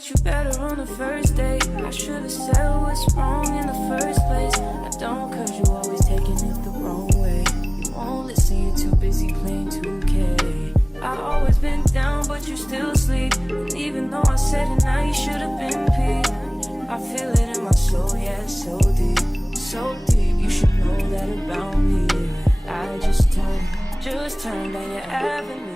treat you better on the first date. I should have said what's wrong in the first place. I don't, cause you always taking it the wrong way. You won't listen, you're too busy playing 2K. I always been down, but you still sleep. And even though I said it now, you should have been peeved. I feel it in my soul, yeah, it's so deep. So deep, you should know that about me. I just turned down your avenue.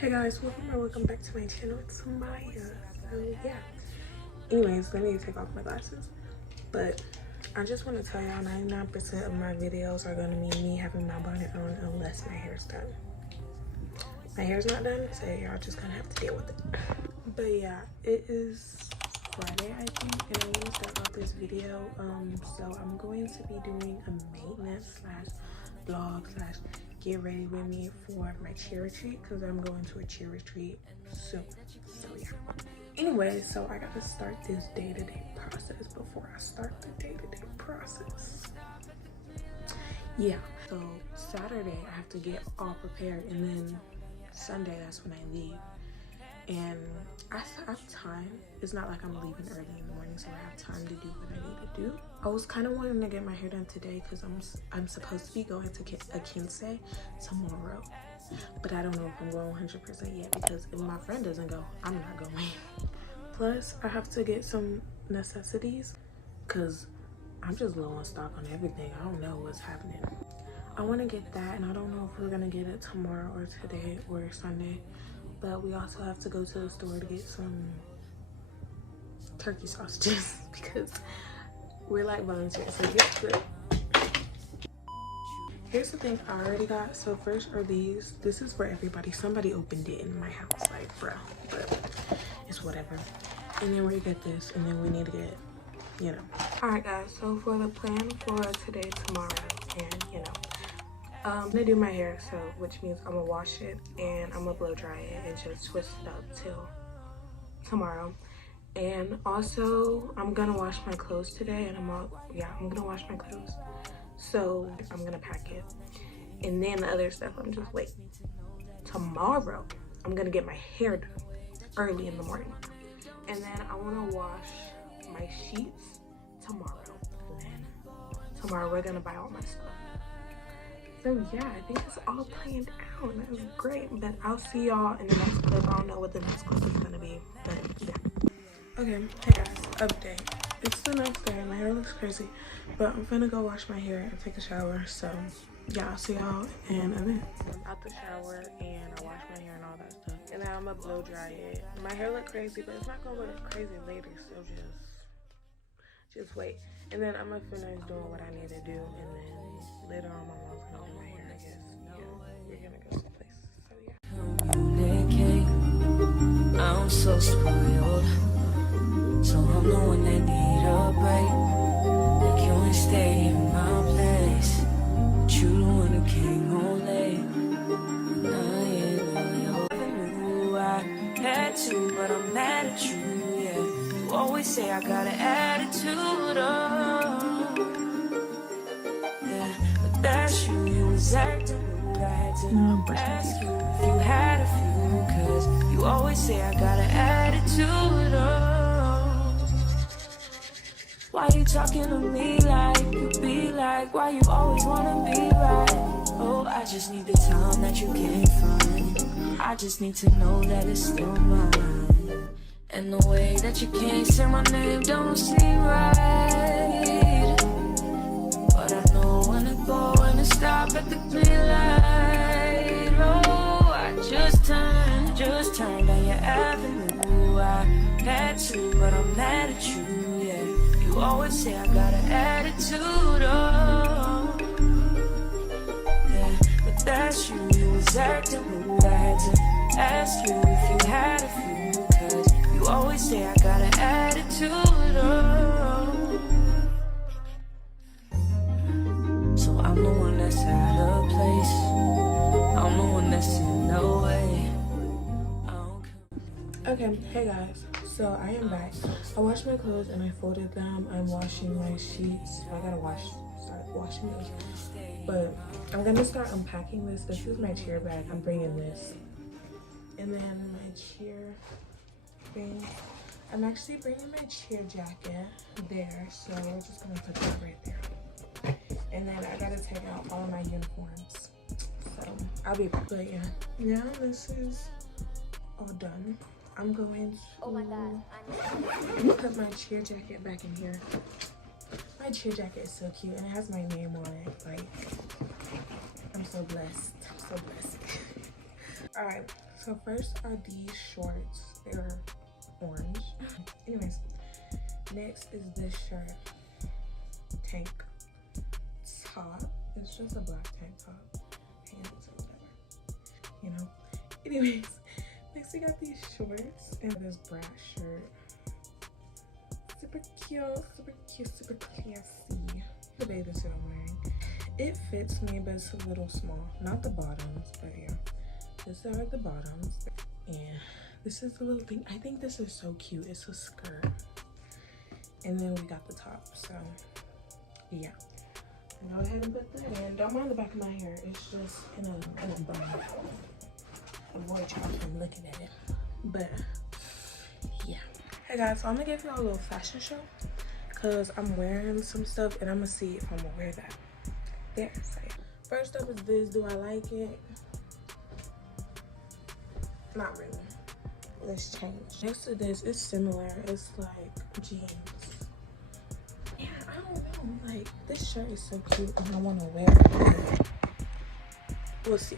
Hey guys, welcome back to my channel. It's Maya. So yeah, anyways, I need to take off my glasses, but I just want to tell y'all 99% of my videos are going to be me having my bonnet on unless my hair's done. My hair's not done, so y'all just gonna have to deal with it. But yeah, it is Friday, I think, and I'm gonna start off this video. So I'm going to be doing a maintenance / vlog / get ready with me for my cheer retreat, because I'm going to a cheer retreat soon. So yeah. Anyway, so I gotta start this day-to-day process before I start the day-to-day process. Yeah, so Saturday I have to get all prepared, and then Sunday that's when I leave. And I have time. It's not like I'm leaving early in the morning, so I have time to do what I need to do. I was kind of wanting to get my hair done today because I'm supposed to be going to a Kinsey tomorrow, but I don't know if I'm going 100% yet, because if my friend doesn't go, I'm not going. Plus, I have to get some necessities because I'm just low on stock on everything. I don't know what's happening. I want to get that, and I don't know if we're gonna get it tomorrow or today or Sunday. But we also have to go to the store to get some turkey sausages because we're like volunteers. So here's the thing I already got. So first are these. This is for everybody. Somebody opened it in my house, like, bro, but it's whatever. And then we get this, and then we need to get, you know. All right, guys. So for the plan for today, tomorrow, and I'm gonna do my hair, so which means I'm gonna wash it and I'm gonna blow dry it and just twist it up till tomorrow. And also I'm gonna wash my clothes today, and I'm gonna wash my clothes, so I'm gonna pack it. And then the other stuff, I'm just wait. Tomorrow I'm gonna get my hair done early in the morning, and then I want to wash my sheets tomorrow. And then tomorrow we're gonna buy all my stuff. So yeah, I think it's all planned out. That was great. But I'll see y'all in the next clip. I don't know what the next clip is gonna be, but yeah. Okay, hey guys, update. It's the next day. My hair looks crazy, but I'm finna go wash my hair and take a shower. So yeah, I'll see y'all in a bit. I'm out the shower and I wash my hair and all that stuff, and then I'm gonna blow dry it. My hair look crazy, but it's not gonna look crazy later. So just wait. And then I'm gonna finish doing what I need to do, and then later on my mom's gonna do my hair, I guess. Yeah, we're gonna go some places, so yeah. I'm so spoiled, so I'm the one that need a break. Like you ain't stay in my place, but you the one who came home late. And I knew I had to, but I'm mad at you, yeah. You always say I got an attitude, yeah, but that's you was acting rude. I had to ask you if you had a few, cause you always say I got an attitude, Why you talking to me like you be like? Why you always wanna be right? Oh, I just need the time that you can't find. I just need to know that it's still mine. And the way that you can't say my name don't seem right. But I know when to go and to stop at the green light. Oh, I just turned down your avenue. I had to, but I'm mad at you, yeah. You always say I got an attitude, yeah, but that's you. You was acting rude. I had to ask you if you had a few, cause you always say I got an attitude, So I'm the one that's out of place. I'm the one that's in no way. Okay, hey guys, so I am back. I washed my clothes and I folded them. I'm washing my sheets. I gotta start washing them. But I'm gonna start unpacking this. This is my chair bag. I'm bringing this. And then my chair thing. I'm actually bringing my chair jacket there. So we're just gonna put that right there. And then I gotta take out all of my uniforms. So I'll be back. But yeah, now this is all done. I'm going to put my cheer jacket back in here. My cheer jacket is so cute and it has my name on it. Like, I'm so blessed. I'm so blessed. Alright, so first are these shorts. They're orange. Anyways, next is this shirt. Tank top. It's just a black tank top. Pants or whatever. You know? Anyways. Next we got these shorts and this brass shirt. Super cute, super cute, super classy. The bathing suit I'm wearing. It fits me, but it's a little small. Not the bottoms, but yeah. These are the bottoms. And this is the little thing. I think this is so cute. It's a skirt. And then we got the top. So yeah. Go ahead and put that in. Don't mind the back of my hair. It's just in a bun. Avoid y'all from looking at it, but yeah. Hey guys, so I'm gonna give y'all a little fashion show because I'm wearing some stuff and I'm gonna see if I'm gonna wear that. There, so yeah. First up is this. Do I like it? Not really. Let's change. Next to this, it's similar. It's like jeans. Yeah, I don't know. Like, this shirt is so cute and I want to wear it. We'll see.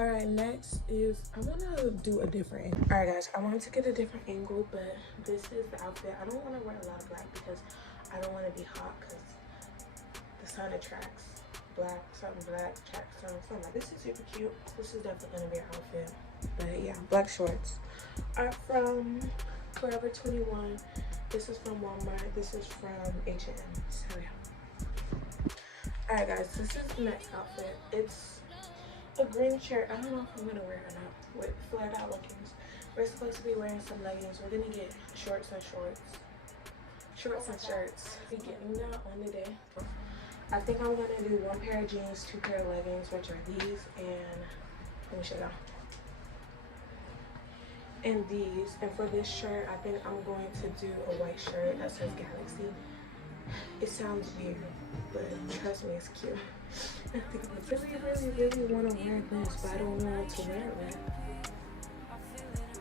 Alright, next is I want to do a different angle. Alright guys, I wanted to get a different angle, but this is the outfit. I don't want to wear a lot of black because I don't want to be hot because the sun attracts black, something black, attracts something like this. Is super cute. This is definitely going to be an outfit. But yeah, black shorts are from Forever 21. This is from Walmart. This is from H&M. So yeah. Alright guys, this is the next outfit. It's a green shirt. I don't know if I'm gonna wear it or not with flared out leggings. We're supposed to be wearing some leggings. We're gonna get shorts and shorts. Shorts and shirts. We're getting that on the day. I think I'm gonna do one pair of jeans, two pair of leggings, which are these, and let me show y'all. And these. And for this shirt, I think I'm going to do a white shirt that says Galaxy. It sounds weird, but trust me, it's cute. I think I really want to wear this, but I don't know what to wear with.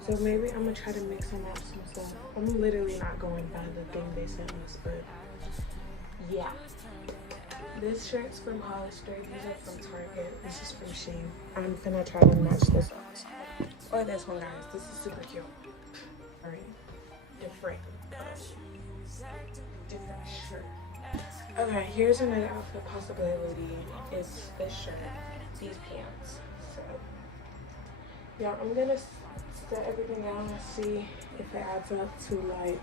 So maybe I'm gonna try to mix and match some stuff. I'm literally not going by the thing they sent us, but yeah. This shirt's from Hollister. These are from Target. This is from Shein. I'm gonna try to match this up. Or this one, guys. This is super cute. Alright, different shirt. Okay, here's another outfit possibility. It's this shirt, these pants. So yeah, I'm gonna set everything down and see if it adds up to like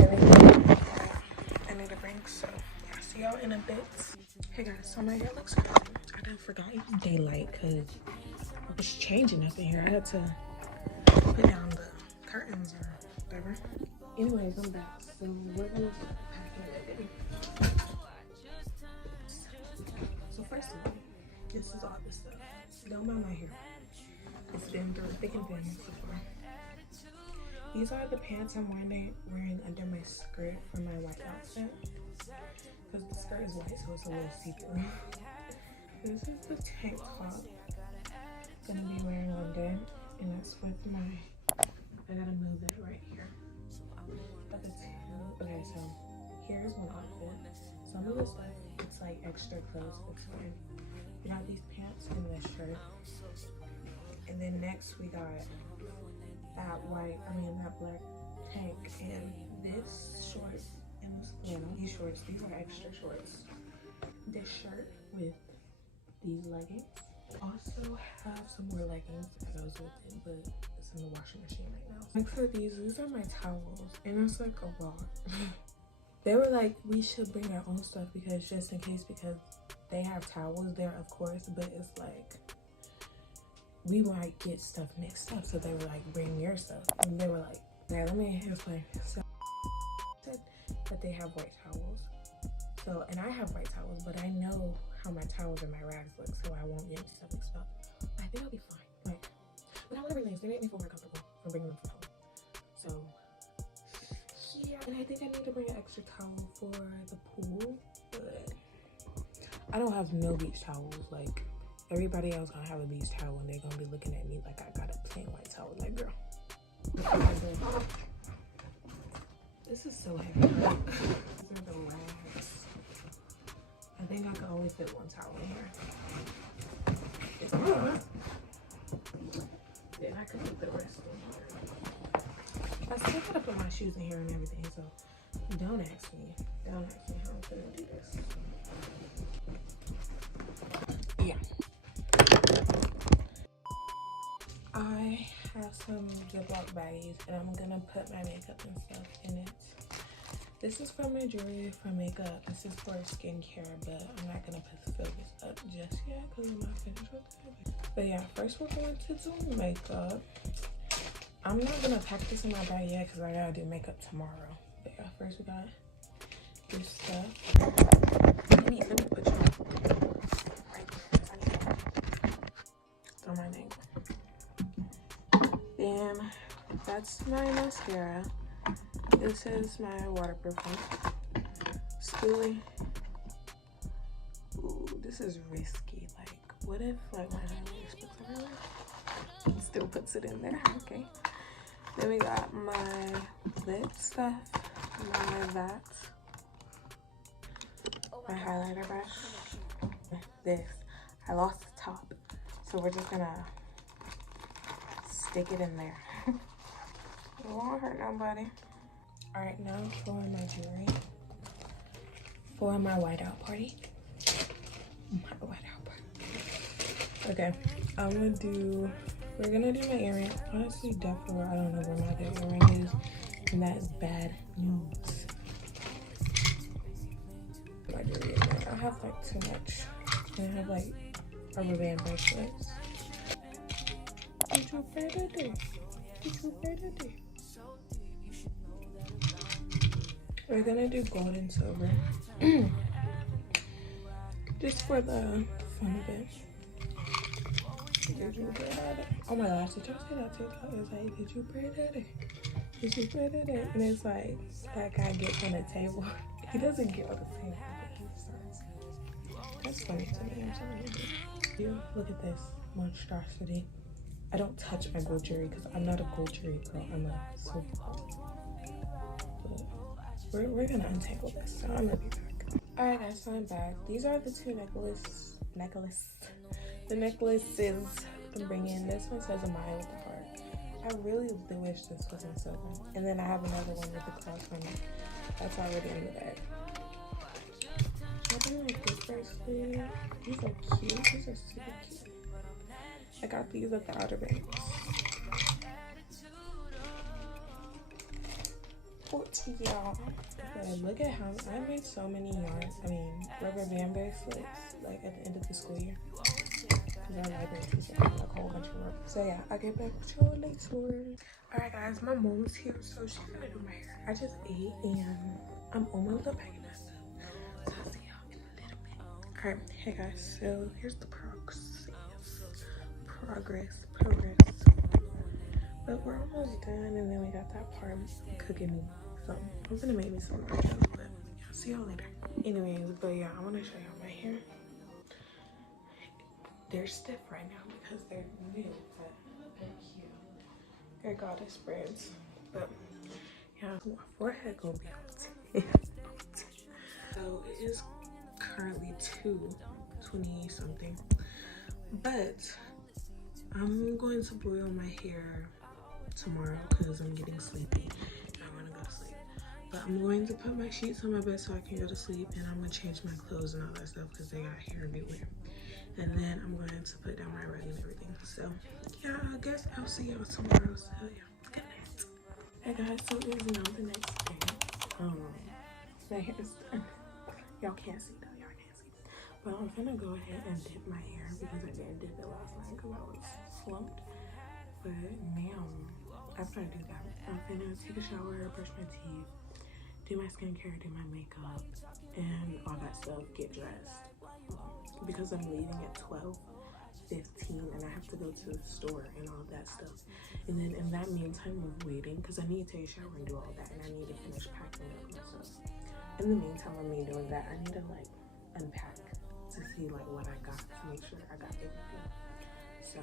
everything I need to bring. So yeah, see y'all in a bit. Hey guys, so my hair looks good. I done forgot it was daylight because it's changing up in here. I had to put down the curtains or whatever. Anyways, I'm back. So we're gonna start packing it. So first of all, this is all the stuff. Don't mind my hair. It's been through thick and thin so far. These are the pants I'm wearing under my skirt for my white outfit. Because the skirt is white, so it's a little see-through. This is the tank top I'm gonna be wearing one day. And that's with my, I gotta move it right here. Okay, so here's one outfit. Some of this stuff, it's like extra clothes, it's fine. We got these pants and this shirt. And then next we got that black tank and this short and this flannel. These shorts, these are extra shorts. This shirt with these leggings. Also have some more leggings that goes with it, but it's in the washing machine right now. Like for these are my towels, and it's like a lot. They were like, we should bring our own stuff because just in case, because they have towels there, of course, but it's like we might get stuff mixed up. So they were like, bring your stuff. And they were like, yeah, let me explain. So said that they have white towels. So, and I have white towels, but I know how my towels and my rags look, so I won't get stuff mixed up. I think I'll be fine. Like, but I want to bring these. They make me feel more comfortable from bringing them from home. So, yeah. And I think I need to bring an extra towel for the pool, but I don't have no beach towels. Like, everybody else gonna have a beach towel, and they're gonna be looking at me like I got a plain white towel. Like, girl. This is so heavy. These are the rags. I think I can only fit one towel in here. Then I can put the rest in here. I still gotta put my shoes in here and everything, so don't ask me. Don't ask me how I'm gonna do this. Yeah. I have some Ziploc baggies and I'm gonna put my makeup and stuff in it. This is from my jewelry for makeup. This is for skincare, but I'm not gonna fill this up just yet because I'm not finished with it. But yeah, first we're going to do makeup. I'm not gonna pack this in my bag yet because I gotta do makeup tomorrow. But yeah, first we got this stuff. Let me put you right there. Throw my name. Then that's my mascara. This is my waterproof one. Spoolie. Ooh, this is risky. Like, what if like my highlighter splits everywhere? Still puts it in there. Okay. Then we got my lip stuff, my highlighter brush. This, I lost the top, so we're just gonna stick it in there. It won't hurt nobody. All right, now for my jewelry. For my whiteout party. Okay, we're gonna do my earring. Honestly, definitely, I don't know where my other earring is. And that is bad news. My jewelry in there. I have like too much. And I have like rubber band bracelets. What you better do? We're gonna do gold and silver. Just for the fun of it. Did you pray that? Oh my gosh, did y'all see that TikTok? It's like, did you pray that? Did you pray that? And it's like, that guy gets on the table. He doesn't get on the table, but he starts. That's funny to me. I'm sorry. Look at this monstrosity. I don't touch my gold jewelry because I'm not a gold jewelry girl. I'm a silver girl. But we're gonna untangle this, so I'm gonna be back. Alright guys, so I'm back. These are the two necklaces I'm bringing. This one says a mile with the heart. I really do wish this wasn't silver. And then I have another one with the cross on it. That's already in the bag. I really like this bracelet. These are cute. These are super cute. I got these at the Outer Banks. Y'all. Look at how I made so many rubber band bracelets like at the end of the school year. Because our library teacher had like a whole bunch of rubber. So yeah, I'll get back with y'all later. Alright guys, my mom's here, so she's gonna do my hair. I just ate and I'm almost done packing my stuff. So I'll see y'all in a little bit. Alright, hey guys, so here's the progress. But we're almost done, and then we got that part cooking me. So I'm gonna make me some nachos, but yeah, see y'all later. Anyways, but yeah, I want to show y'all my hair. They're stiff right now because they're new, but they're cute. They're goddess braids. But yeah, my forehead gonna be on 10. So it is currently 2:20 something, but I'm going to boil my hair tomorrow because I'm getting sleepy and I want to go to sleep. But I'm going to put my sheets on my bed so I can go to sleep, and I'm going to change my clothes and all that stuff because they got hair everywhere. And then I'm going to put down my rug and everything. So yeah, I guess I'll see y'all tomorrow. So yeah, good night. Hey guys, so it is now the next day. My hair is done. Y'all can't see though, But I'm gonna go ahead and dip my hair because I didn't dip it last night because I was slumped. But now, after I do that, I'm gonna take a shower, brush my teeth, do my skincare, do my makeup, and all that stuff, get dressed. Because I'm leaving at 12:15 and I have to go to the store and all that stuff. And then in that meantime of waiting, because I need to take a shower and do all that, and I need to finish packing up my stuff. In the meantime of me doing that, I need to like unpack to see like what I got to make sure I got everything. So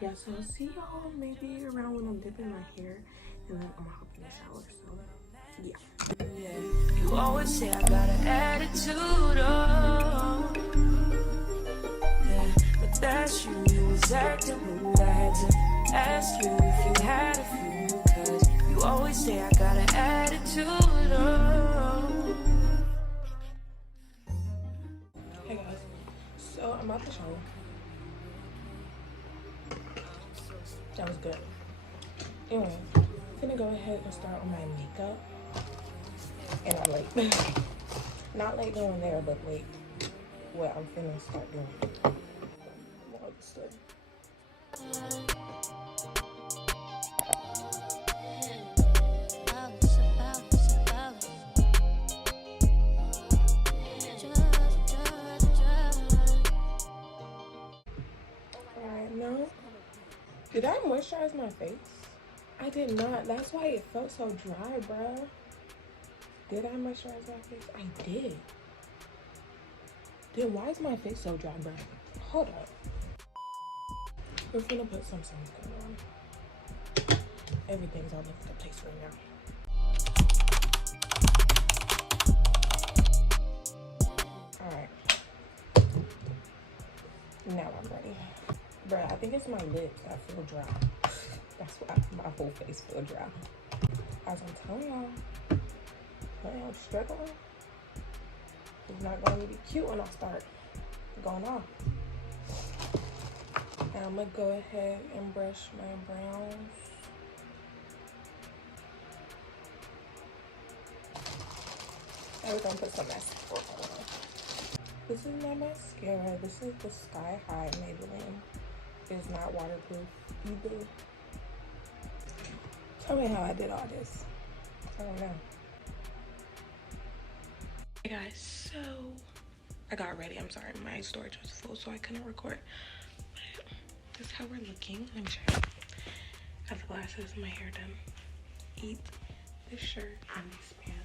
yeah, so I'll see y'all maybe around when I'm dipping my hair and then I'm gonna hop in the shower. So yeah. You always say I got an attitude, oh yeah, but that's you. You was acting rude. I had to ask you if you had a few, cause you always say I got an attitude, oh. Hey guys, so I'm about to shower. That was good. Anyway, I'm gonna go ahead and start on my makeup. And I'm late. Not late going there, but late what I'm finna start doing. All this stuff. Alright, now, did I moisturize my face? I did not. That's why it felt so dry, bruh. Did I moisturize my face? I did. Then why is my face so dry, bro? Hold up. We're gonna put some sunscreen on. Everything's all over the place right now. Alright. Now I'm ready. Bruh, I think it's my lips that feel dry. That's why my whole face feel dry. As I'm telling y'all, when I'm struggling, it's not going to be cute when I start going off. Now I'm going to go ahead and brush my brows. And we're going to put some mascara on. This is my mascara. This is the Sky High Maybelline. It's not waterproof either. Tell me how I did all this. I don't know. Hey guys, so I got ready. I'm sorry, my storage was full, so I couldn't record. But this is how we're looking. Let me show you. Got the glasses and my hair done. Eat this shirt and these pants.